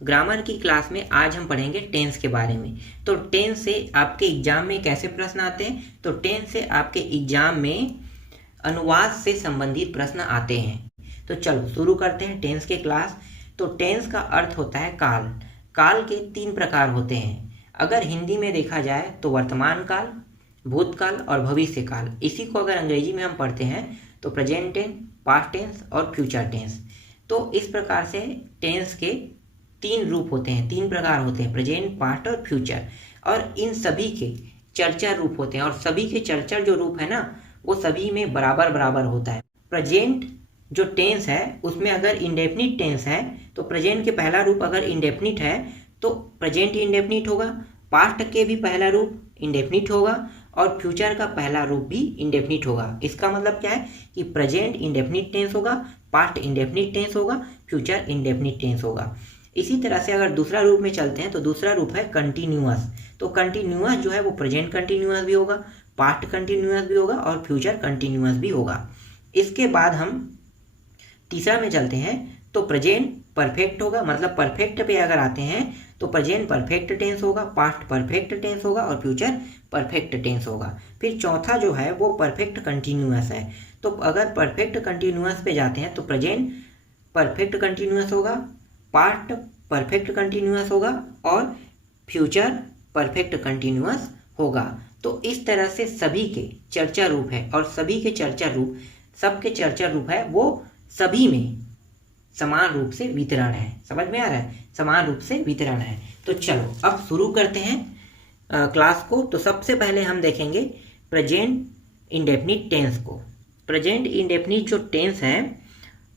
Grammar की class में आज हम पढ़ेंगे टेंस के बारे में। तो टेंस से आपके एग्जाम में कैसे प्रश्न आते हैं, तो टेंस से आपके एग्जाम में अनुवाद से संबंधित प्रश्न आते हैं। तो चलो शुरू करते हैं टेंस के क्लास। तो टेंस का अर्थ होता है काल। काल के 3 प्रकार होते हैं। अगर हिंदी में देखा जाए तो वर्तमान काल, भूतकाल और भविष्य काल। इसी को अगर अंग्रेजी में हम पढ़ते हैं तो प्रेजेंट टेंस, पास्ट टेंस और फ्यूचर टेंस। तो इस प्रकार से टेंस के 3 रूप होते हैं, 3 प्रकार होते हैं, प्रेजेंट, पास्ट और फ्यूचर। और इन सभी के चर्चा रूप होते हैं, और सभी के चर्चा जो रूप है ना, वो सभी में बराबर बराबर होता है। प्रेजेंट जो टेंस है उसमें अगर इंडेफिनिट टेंस है तो प्रेजेंट के पहला रूप अगर इंडेफिनिट है तो प्रेजेंट इंडेफिनिट होगा। पास्ट के भी पहला रूप इंडेफिनिट होगा और फ्यूचर का पहला रूप भी इंडेफिनिट होगा। इसका मतलब क्या है कि प्रेजेंट इंडेफिनिट टेंस होगा, पास्ट इंडेफिनिट टेंस होगा, फ्यूचर इंडेफिनिट टेंस होगा। इसी तरह से अगर दूसरा रूप में चलते हैं तो दूसरा रूप है कंटिन्यूअस। तो कंटिन्यूअस जो है वो प्रेजेंट कंटिन्यूअस भी होगा, पास्ट कंटिन्यूअस भी होगा और फ्यूचर कंटिन्यूअस भी होगा। इसके बाद हम तीसरा में चलते हैं तो प्रेजेंट परफेक्ट होगा, मतलब परफेक्ट पे अगर आते हैं तो प्रेजेंट परफेक्ट टेंस होगा, पास्ट परफेक्ट टेंस होगा और फ्यूचर परफेक्ट टेंस होगा। फिर चौथा जो है वो परफेक्ट कंटिन्यूअस है। तो अगर परफेक्ट कंटिन्यूअस पे जाते हैं तो प्रेजेंट परफेक्ट कंटिन्यूअस होगा, पास्ट परफेक्ट कंटिन्यूअस होगा और फ्यूचर परफेक्ट कंटिन्यूअस होगा। तो इस तरह से सभी के चर्चा रूप है, और सभी के चर्चा रूप, सबके चर्चा रूप है वो सभी में समान रूप से वितरण है। समझ में आ रहा है? समान रूप से वितरण है। तो चलो अब शुरू करते हैं क्लास को। तो सबसे पहले हम देखेंगे प्रेजेंट इंडेफिनिट टेंस को। प्रेजेंट इंडेफिनिट जो टेंस है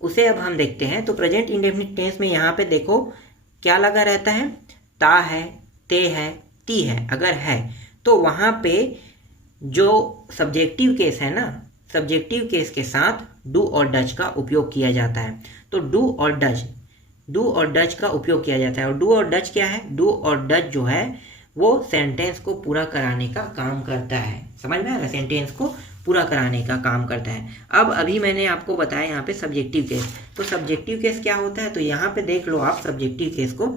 उसे अब हम देखते हैं। तो प्रेजेंट इंडेफिनिट टेंस में यहाँ पे देखो क्या लगा रहता है, ता है, ते है, ती है। अगर है तो वहाँ पे जो सब्जेक्टिव केस है ना, सब्जेक्टिव केस के साथ डू और डज का उपयोग किया जाता है। तो डू और डज का उपयोग किया जाता है। और डू और डज क्या है? डू और डज जो है वो सेंटेंस को पूरा कराने का काम करता है। समझ में आ रहा है? सेंटेंस को पूरा कराने का काम करता है। अब अभी मैंने आपको बताया यहाँ पे सब्जेक्टिव केस। तो सब्जेक्टिव केस क्या होता है? तो यहाँ पे देख लो आप सब्जेक्टिव केस को।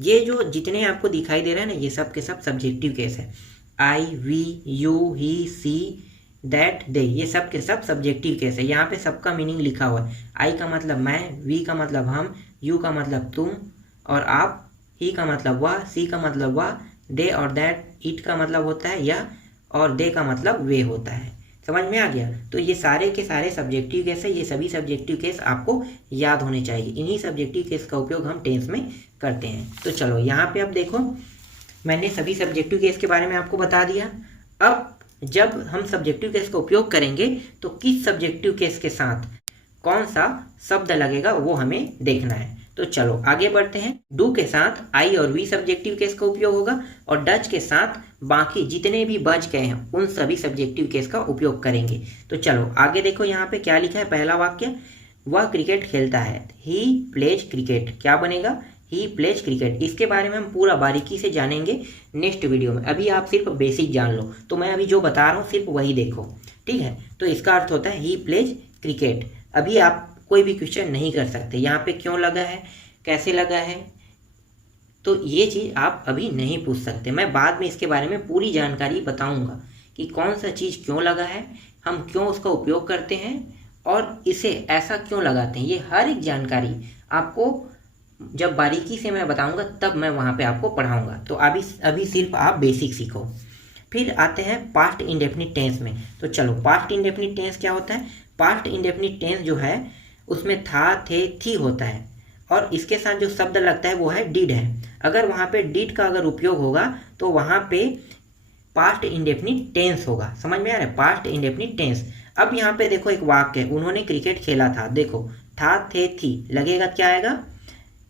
ये जो जितने आपको दिखाई दे रहे हैं ना, ये सब के सब सब्जेक्टिव केस है। I, we, you, he, she, that, they, ये सब के सब सब्जेक्टिव केस है। यहाँ पे सबका मीनिंग लिखा हुआ है। आई का मतलब मैं, वी का मतलब हम, यू का मतलब तुम और आप, ही का मतलब वह, सी का मतलब वह, दे और दैट, इट का मतलब होता है या, और दे का मतलब वे होता है। समझ में आ गया? तो ये सारे के सारे सब्जेक्टिव केस है। ये सभी सब्जेक्टिव केस आपको याद होने चाहिए। इन्हीं सब्जेक्टिव केस का उपयोग हम टेंस में करते हैं। तो चलो यहाँ पे अब देखो, मैंने सभी सब्जेक्टिव केस के बारे में आपको बता दिया। अब जब हम सब्जेक्टिव केस का उपयोग करेंगे तो किस सब्जेक्टिव केस के साथ कौन सा शब्द लगेगा वो हमें देखना है। तो चलो आगे बढ़ते हैं। डू के साथ आई और वी सब्जेक्टिव केस का उपयोग होगा, और डज के साथ बाकी जितने भी बच गए हैं उन सभी सब्जेक्टिव केस का उपयोग करेंगे। तो चलो आगे देखो, यहाँ पे क्या लिखा है। पहला वाक्य, वह क्रिकेट खेलता है। He plays cricket. क्या बनेगा? He plays cricket. इसके बारे में हम पूरा बारीकी से जानेंगे नेक्स्ट वीडियो में। अभी आप सिर्फ बेसिक जान लो। तो मैं अभी जो बता रहा हूँ सिर्फ वही देखो, ठीक है? तो इसका अर्थ होता है ही प्लेज क्रिकेट। अभी आप कोई भी क्वेश्चन नहीं कर सकते यहाँ पे, क्यों लगा है, कैसे लगा है, तो ये चीज़ आप अभी नहीं पूछ सकते। मैं बाद में इसके बारे में पूरी जानकारी बताऊँगा कि कौन सा चीज़ क्यों लगा है, हम क्यों उसका उपयोग करते हैं और इसे ऐसा क्यों लगाते हैं। ये हर एक जानकारी आपको जब बारीकी से मैं बताऊंगा तब मैं वहाँ पे आपको पढ़ाऊंगा। तो अभी सिर्फ आप बेसिक सीखो। फिर आते हैं पास्ट इंडेफिनिट टेंस में। तो चलो पास्ट इंडेफिनिट टेंस क्या होता है? पास्ट इंडेफिनिट टेंस जो है उसमें था, थे, थी होता है, और इसके साथ जो शब्द लगता है वो है डिड है। अगर वहाँ पे डिड का अगर उपयोग होगा तो वहाँ पे पास्ट इंडेफिनिट टेंस होगा। समझ में आ रहा है? Past indefinite tense. अब यहाँ पे देखो एक वाक्य है, उन्होंने क्रिकेट खेला था। देखो था, थे, थी, लगेगा क्या आएगा?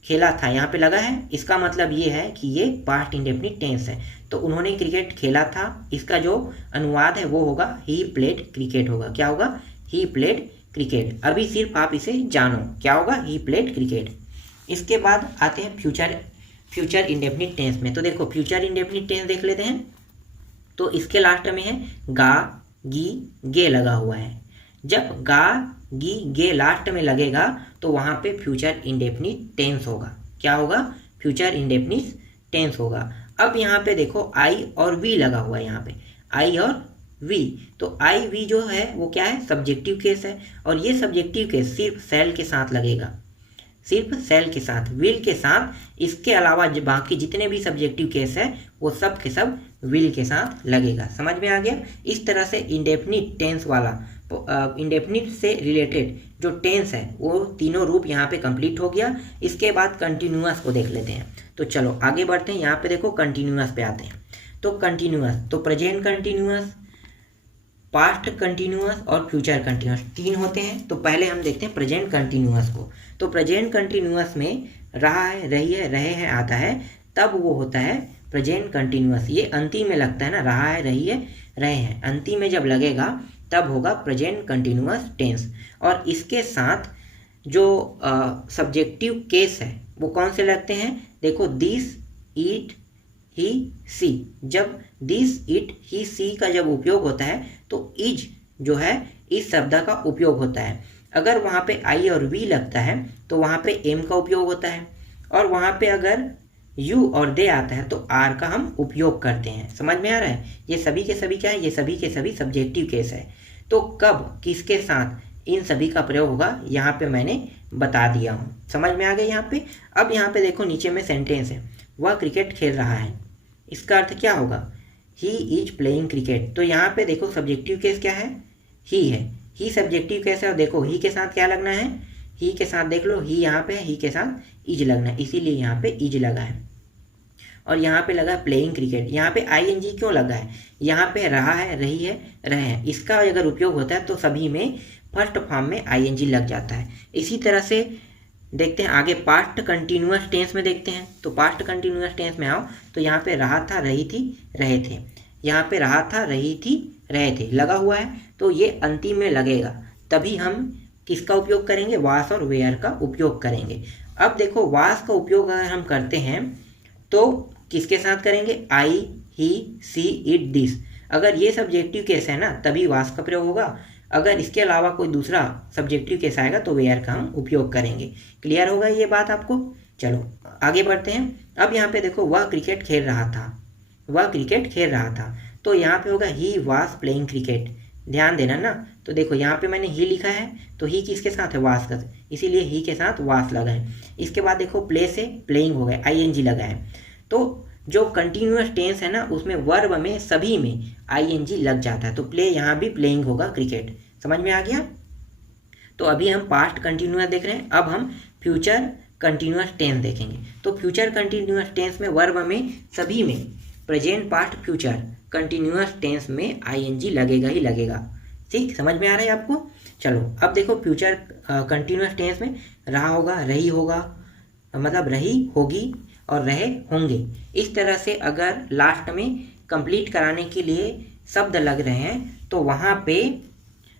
खेला था। यहाँ पे लगा है, इसका मतलब ये है कि ये पास्ट इंडेफिनिट टेंस है। तो उन्होंने क्रिकेट खेला था, इसका जो अनुवाद है वो होगा ही प्लेड क्रिकेट होगा। क्या होगा? He played cricket. अभी सिर्फ आप इसे जानो, क्या होगा? He played cricket. इसके बाद आते हैं फ्यूचर इंडेफिनिट टेंस में। तो देखो फ्यूचर इंडेफिनिट टेंस देख लेते हैं। तो इसके लास्ट में है गा, गी, गे लगा हुआ है। जब गा, गी, गे लास्ट में लगेगा तो वहाँ पे फ्यूचर इंडेफिनिट टेंस होगा। क्या होगा? फ्यूचर इंडेफिनिट टेंस होगा। अब यहाँ पे देखो आई और वी लगा हुआ है, यहाँ पे आई और वी, तो आई वी जो है वो क्या है, सब्जेक्टिव केस है, और ये सब्जेक्टिव केस सिर्फ सेल के साथ लगेगा, सिर्फ सेल के साथ, विल के साथ। इसके अलावा बाकी जितने भी सब्जेक्टिव केस है वो सब के सब विल के साथ लगेगा। समझ में आ गया। इस तरह से इंडेफिनिट टेंस वाला, इंडेफिनिट से रिलेटेड जो टेंस है वो तीनों रूप यहाँ पे कंप्लीट हो गया। इसके बाद कंटिन्यूअस को देख लेते हैं। तो चलो आगे बढ़ते हैं। यहाँ पे देखो कंटिन्यूअस पे आते हैं। तो कंटिन्यूअस, तो प्रेजेंट कंटिन्यूअस, पास्ट कंटिन्यूअस और फ्यूचर कंटिन्यूअस, तीन होते हैं। तो पहले हम देखते हैं प्रेजेंट कंटिन्यूअस को। तो प्रेजेंट कंटिन्यूअस में रहा है, रही है, रहे हैं आता है, तब वो होता है प्रेजेंट कंटिन्यूअस। ये अंतिम में लगता है ना, रहा है, रही है, रहे हैं, अंतिम में जब लगेगा तब होगा प्रेजेंट कंटिन्यूअस टेंस। और इसके साथ जो सब्जेक्टिव केस है वो कौन से लगते हैं, देखो दिस, इट, ही, सी। जब दिस, इट, ही, सी का जब उपयोग होता है तो इज जो है इस शब्द का उपयोग होता है। अगर वहाँ पे आई और वी लगता है तो वहाँ पे एम का उपयोग होता है, और वहाँ पे अगर यू और दे आता है तो आर का हम उपयोग करते हैं। समझ में आ रहा है। ये सभी के सभी क्या है, ये सभी के सभी सब्जेक्टिव केस है। तो कब किसके साथ इन सभी का प्रयोग होगा यहाँ पे मैंने बता दिया हूँ। समझ में आ गया यहाँ पे। अब यहाँ पे देखो नीचे में सेंटेंस है, वह क्रिकेट खेल रहा है। इसका अर्थ क्या होगा, ही इज प्लेइंग क्रिकेट। तो यहाँ पे देखो सब्जेक्टिव केस क्या है, ही है, ही सब्जेक्टिव केस है। और देखो ही के साथ क्या लगना है, ही के साथ देख लो, ही यहाँ पे है, ही के साथ इज लगना है, इसीलिए यहाँ पे इज लगा है। और यहाँ पे लगा प्लेइंग क्रिकेट। यहाँ पे आईएनजी क्यों लगा है, यहाँ पे रहा है, रही है, रहे हैं, इसका अगर उपयोग होता है तो सभी में फर्स्ट फॉर्म में आईएनजी लग जाता है। इसी तरह से देखते हैं आगे पास्ट कंटिन्यूअस टेंस में देखते हैं। तो पास्ट कंटिन्यूअस टेंस में आओ तो यहाँ पे रहा था, रही थी, रहे थे। यहाँ पे रहा था, रही थी, रहे थे लगा हुआ है, तो ये अंतिम में लगेगा, तभी हम किसका उपयोग करेंगे, वास और वेयर का उपयोग करेंगे। अब देखो वास का उपयोग अगर हम करते हैं तो किसके साथ करेंगे, आई, ही, सी, इट, दिस। अगर ये सब्जेक्टिव केस है ना तभी वास का प्रयोग होगा। अगर इसके अलावा कोई दूसरा सब्जेक्टिव केस आएगा तो वेयर का हम उपयोग करेंगे। क्लियर होगा ये बात आपको। चलो आगे बढ़ते हैं। अब यहाँ पे देखो वह क्रिकेट खेल रहा था, वह क्रिकेट खेल रहा था, तो यहाँ पे होगा ही वाज प्लेइंग क्रिकेट। ध्यान देना ना। तो देखो यहाँ पे मैंने ही लिखा है, तो ही किसके साथ है, वास का, इसीलिए ही के साथ वास लगा है। इसके बाद देखो प्ले से प्लेइंग हो गया, आईएनजी लगा है। तो जो कंटिन्यूअस टेंस है ना उसमें वर्ब में सभी में आईएनजी लग जाता है, तो प्ले यहाँ भी प्लेइंग होगा क्रिकेट। समझ में आ गया। तो अभी हम पास्ट कंटिन्यूअस देख रहे हैं, अब हम फ्यूचर कंटिन्यूअस टेंस देखेंगे। तो फ्यूचर कंटिन्यूअस टेंस में वर्ब में सभी में present, past, future continuous tense में आईएनजी लगेगा ही लगेगा। ठीक, समझ में आ रहा है आपको। चलो अब देखो फ्यूचर कंटिन्यूअस टेंस में रहा होगा, रही होगा, मतलब रही होगी और रहे होंगे। इस तरह से अगर लास्ट में कंप्लीट कराने के लिए शब्द लग रहे हैं तो वहाँ पे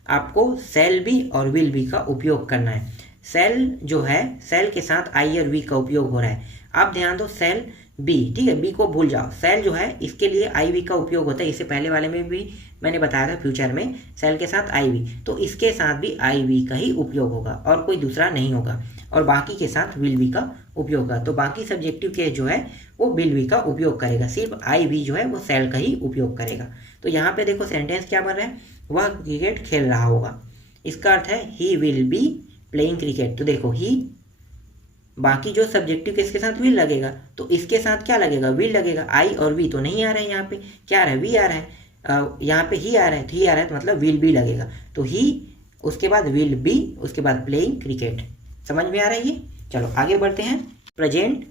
आपको सेल बी और विल बी का उपयोग करना है। सेल जो है, सेल के साथ आई और वी का उपयोग हो रहा है। आप ध्यान दो, सेल बी, ठीक है, बी को भूल जाओ। सेल जो है इसके लिए आई वी का उपयोग होता है। इससे पहले वाले में भी मैंने बताया था, फ्यूचर में सेल के साथ आई वी, तो इसके साथ भी आई वी का ही उपयोग होगा और कोई दूसरा नहीं होगा। और बाकी के साथ विल बी का उपयोग होगा। तो बाकी सब्जेक्टिव केस जो है वो विल बी का उपयोग करेगा, सिर्फ आई वी जो है वो सेल का ही उपयोग करेगा। तो यहाँ पे देखो सेंटेंस क्या बन रहा है, वह क्रिकेट खेल रहा होगा। इसका अर्थ है he will be playing cricket. तो देखो ही, बाकी जो सब्जेक्टिव केस के साथ विल लगेगा, तो इसके साथ क्या लगेगा, विल लगेगा। आई और वी तो नहीं आ रहे हैं, यहाँ पे क्या आ रहा है, वी आ रहा है, यहाँ पे ही आ रहा है, तो ही आ रहा है तो मतलब विल बी लगेगा। तो ही, उसके बाद विल बी, उसके बाद प्लेइंग क्रिकेट। समझ में आ रहा है ये। चलो आगे बढ़ते हैं प्रेजेंट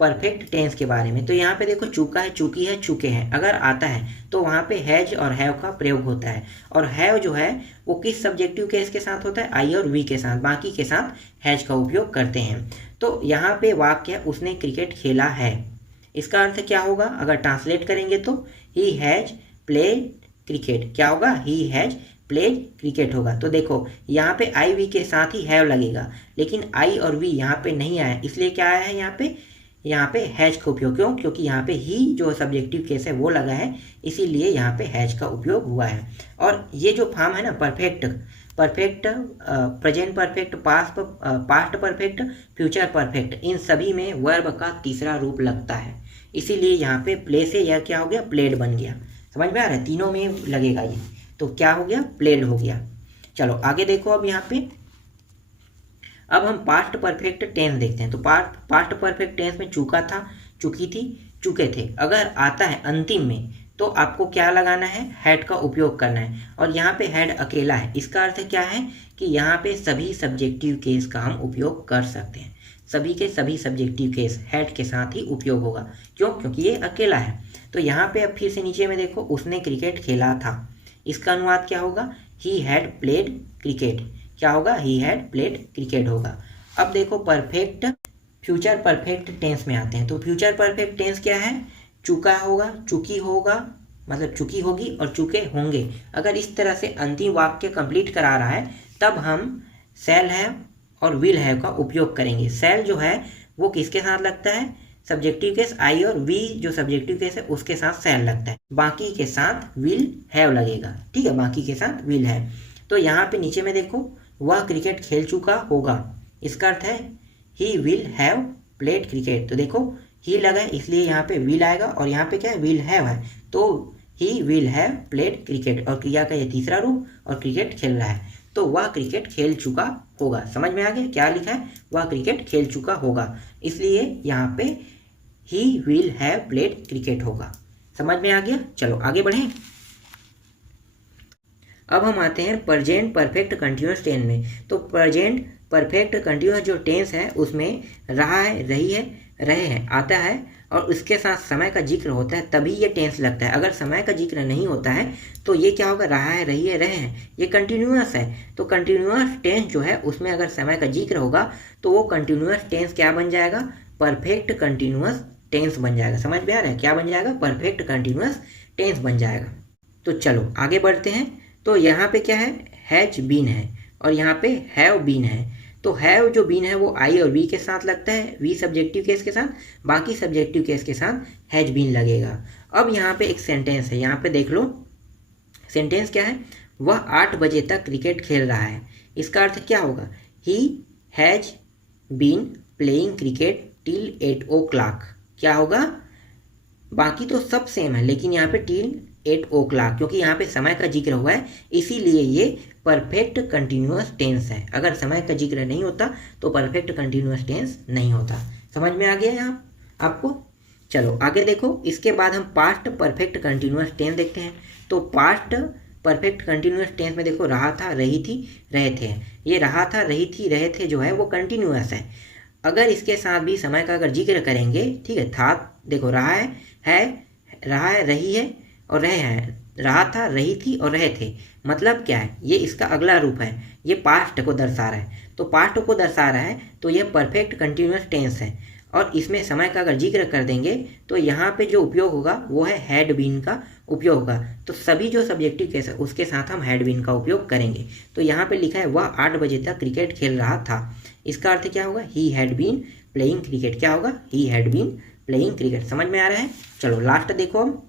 परफेक्ट टेंस के बारे में। तो यहाँ पे देखो चूका है, चूकी है, चूके हैं अगर आता है तो वहाँ पे हैज और हैव का प्रयोग होता है। और हैव जो है वो किस सब्जेक्टिव केस के साथ होता है, आई और वी के साथ, बाकी के साथ हैज का उपयोग करते हैं। तो यहाँ पे वाक्य उसने क्रिकेट खेला है, इसका अर्थ क्या होगा, अगर ट्रांसलेट करेंगे तो ही हैज प्लेड क्रिकेट। क्या होगा, ही हैज प्लेड क्रिकेट होगा। तो देखो यहाँ पे आई वी के साथ ही हैव लगेगा, लेकिन आई और वी यहाँ पे नहीं आया, इसलिए क्या आया है यहाँ पे हैज का उपयोग। क्यों, क्योंकि यहाँ पे ही जो सब्जेक्टिव केस है वो लगा है, इसीलिए यहाँ पे हैज का उपयोग हुआ है। और ये जो फॉर्म है ना perfect, perfect, present perfect, past perfect, future perfect, इन सभी में वर्ब का तीसरा रूप लगता है। इसीलिए यहाँ पे प्ले से यह क्या हो गया, प्लेड बन गया। समझ में आ रहा है, तीनों में लगेगा ये, तो क्या हो गया, प्लेड हो गया। चलो आगे देखो, अब यहाँ पे अब हम पास्ट परफेक्ट टेंस देखते हैं। तो पास्ट परफेक्ट टेंस में चुका था, चुकी थी, चुके थे, अगर आता है अंतिम में तो आपको क्या लगाना है, हैड का उपयोग करना है। और यहाँ पे हैड अकेला है, इसका अर्थ क्या है कि यहाँ पे सभी सब्जेक्टिव केस का हम उपयोग कर सकते हैं। सभी के सभी सब्जेक्टिव केस हैड के साथ ही उपयोग होगा। क्यों, क्योंकि ये अकेला है। तो यहाँ पे अब फिर से नीचे में देखो, उसने क्रिकेट खेला था, इसका अनुवाद क्या होगा, ही हैड प्लेड क्रिकेट। क्या होगा, ही हैड प्लेड क्रिकेट होगा। अब देखो परफेक्ट, फ्यूचर परफेक्ट टेंस में आते हैं। तो फ्यूचर परफेक्ट टेंस क्या है, चुका होगा, चुकी होगा, मतलब चुकी होगी और चुके होंगे। अगर इस तरह से अंतिम वाक्य कंप्लीट करा रहा है तब हम शैल हैव और विल हैव का उपयोग करेंगे। शैल जो है वो किसके साथ लगता है, सब्जेक्टिव केस आई, और वी जो सब्जेक्टिव केस है उसके साथ शैल लगता है, बाकी के साथ विल हैव लगेगा। ठीक है, बाकी के साथ विल हैव। तो यहाँ पे नीचे में देखो, वह क्रिकेट खेल चुका होगा, इसका अर्थ है ही विल हैव प्लेड क्रिकेट। तो देखो ही लगा है इसलिए यहाँ पे विल आएगा, और यहाँ पे क्या है, विल हैव है, तो ही विल हैव प्लेड क्रिकेट, और क्रिया का ये तीसरा रूप, और क्रिकेट खेल रहा है, तो वह क्रिकेट खेल चुका होगा। समझ में आ गया क्या लिखा है, वह क्रिकेट खेल चुका होगा, इसलिए यहाँ पे ही विल हैव प्लेड क्रिकेट होगा। समझ में आ गया। चलो आगे बढ़ें। अब हम आते हैं प्रेजेंट परफेक्ट कंटिन्यूअस टेंस में। तो प्रेजेंट परफेक्ट कंटिन्यूअस जो टेंस है उसमें रहा है, रही है, रहे हैं आता है, और उसके साथ समय का जिक्र होता है तभी ये टेंस लगता है। अगर समय का जिक्र नहीं होता है तो ये क्या होगा, रहा है, रही है, रहे हैं, ये कंटिन्यूअस है। तो कंटिन्यूअस टेंस जो है उसमें अगर समय का जिक्र होगा तो वो कंटिन्यूअस टेंस क्या बन जाएगा, परफेक्ट कंटिन्यूअस टेंस बन जाएगा। समझ में आ रहा है, क्या बन जाएगा, परफेक्ट कंटिन्यूअस टेंस बन जाएगा। तो चलो आगे बढ़ते हैं। तो यहाँ पे क्या है, हैज बीन है, और यहाँ पे हैव बीन है। तो हैव जो बीन है वो आई और वी के साथ लगता है, वी सब्जेक्टिव केस के साथ, बाकी सब्जेक्टिव केस के साथ हैज बीन लगेगा। अब यहाँ पे एक सेंटेंस है, यहाँ पे देख लो सेंटेंस क्या है, वह 8 बजे तक क्रिकेट खेल रहा है। इसका अर्थ क्या होगा, he has been playing cricket till 8 o'clock। क्या होगा, बाकी तो सब सेम है लेकिन यहाँ पे टिल 8 o'clock, क्योंकि यहाँ पे समय का जिक्र हुआ है इसीलिए ये परफेक्ट कंटिन्यूअस टेंस है। अगर समय का जिक्र नहीं होता तो परफेक्ट कंटिन्यूअस टेंस नहीं होता। समझ में आ गया यहाँ आपको। चलो आगे देखो, इसके बाद हम पास्ट परफेक्ट कंटिन्यूअस टेंस देखते हैं। तो पास्ट परफेक्ट कंटिन्यूअस टेंस में देखो, रहा था, रही थी, रहे थे। ये रहा था, रही थी, रहे थे जो है वो कंटिन्यूअस है। अगर इसके साथ भी समय का अगर जिक्र करेंगे, ठीक है, था, देखो रहा है, रही है और रहे हैं, रहा था, रही थी और रहे थे, मतलब क्या है, ये इसका अगला रूप है, ये पास्ट को दर्शा रहा है। तो पास्ट को दर्शा रहा है तो ये परफेक्ट कंटिन्यूअस टेंस है, और इसमें समय का अगर जिक्र कर देंगे तो यहाँ पे जो उपयोग होगा वो है हैड बीन का उपयोग होगा। तो सभी जो सब्जेक्टिव केस है उसके साथ हम हैड बीन का उपयोग करेंगे। तो यहाँ पे लिखा है वह 8 बजे तक क्रिकेट खेल रहा था। इसका अर्थ क्या होगा, he had been playing cricket. क्या होगा, he had been playing cricket. समझ में आ रहा है। चलो लास्ट देखो, हम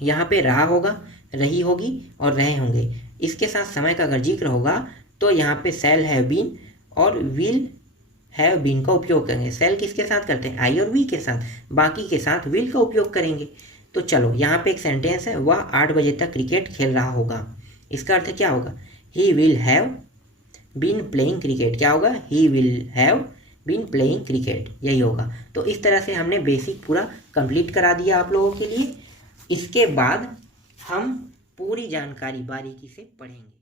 यहाँ पे रहा होगा, रही होगी और रहे होंगे। इसके साथ समय का अगर जिक्र होगा तो यहाँ पे शैल हैव बीन और विल हैव बीन का उपयोग करेंगे। शैल किसके साथ करते हैं, आई और वी के साथ, बाकी के साथ विल का उपयोग करेंगे। तो चलो यहाँ पे एक सेंटेंस है, वह 8 बजे तक क्रिकेट खेल रहा होगा। इसका अर्थ क्या होगा, he will have been playing cricket. क्या होगा, he will have been playing cricket, यही होगा। तो इस तरह से हमने बेसिक पूरा कंप्लीट करा दिया आप लोगों के लिए। इसके बाद हम पूरी जानकारी बारीकी से पढ़ेंगे।